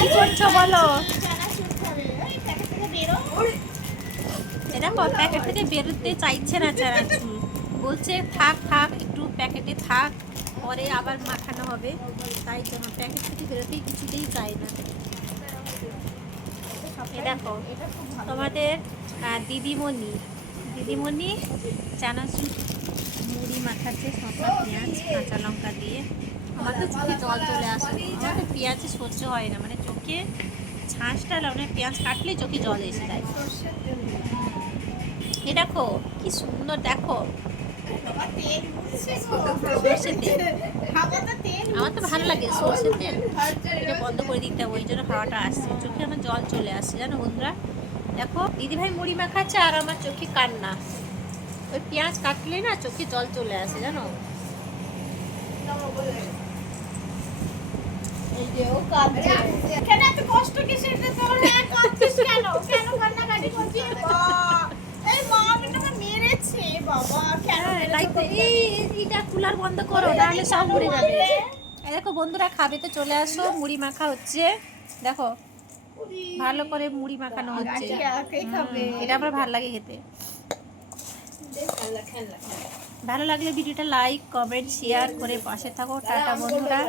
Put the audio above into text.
কি করছো বলো? এটা প্যাকেট থেকে বেরোতে চাইছে না চানাচুর, বলছে থাক থাক একটু প্যাকেটে থাক, পরে আবার মাখানো হবে, তাই জন্য প্যাকেট থেকে বেরোতেই কিছুতেই চাই না। এ দেখো তোমাদের দিদিমণি দিদিমণি চানাচুর মুড়ি মাখাচ্ছে শসা পেঁয়াজ কাঁচা লঙ্কা দিয়ে। আমার তো চোখে জল চলে আসে, আমার তো পেঁয়াজে সহ্য হয় না, মানে চোখে ছাঁচটা মানে পেঁয়াজ কাটলেই চোখে জল এসে যায়। এ দেখো কি সুন্দর, দেখো সর্ষের তেল, আমার তো ভালো লাগে সর্ষের তেল। এটা বন্ধ করে দিতে হবে, ওই জন্য হাওয়াটা আসছে, চোখে আমার জল চলে আসছে জানো বন্ধুরা। দেখো দিদিভাই মুড়ি মাখাচ্ছে আর আমার চোখে কান্না, ওই পেঁয়াজ কাটলে না চোখে জল চলে আসে জানো। এইটা কুলার বন্ধ করো, তাহলে সব উড়ে যাবে। এই দেখো বন্ধুরা খাবে তো চলে আসো, মুড়ি মাখা হচ্ছে দেখো, ভালো করে মুড়ি মাখানো হচ্ছে। এটা আমার ভালো লাগে খেতে। ভালো লাগলে ভিডিওটা লাইক কমেন্ট শেয়ার করে পাশে থাকো। টাটা বন্ধুরা।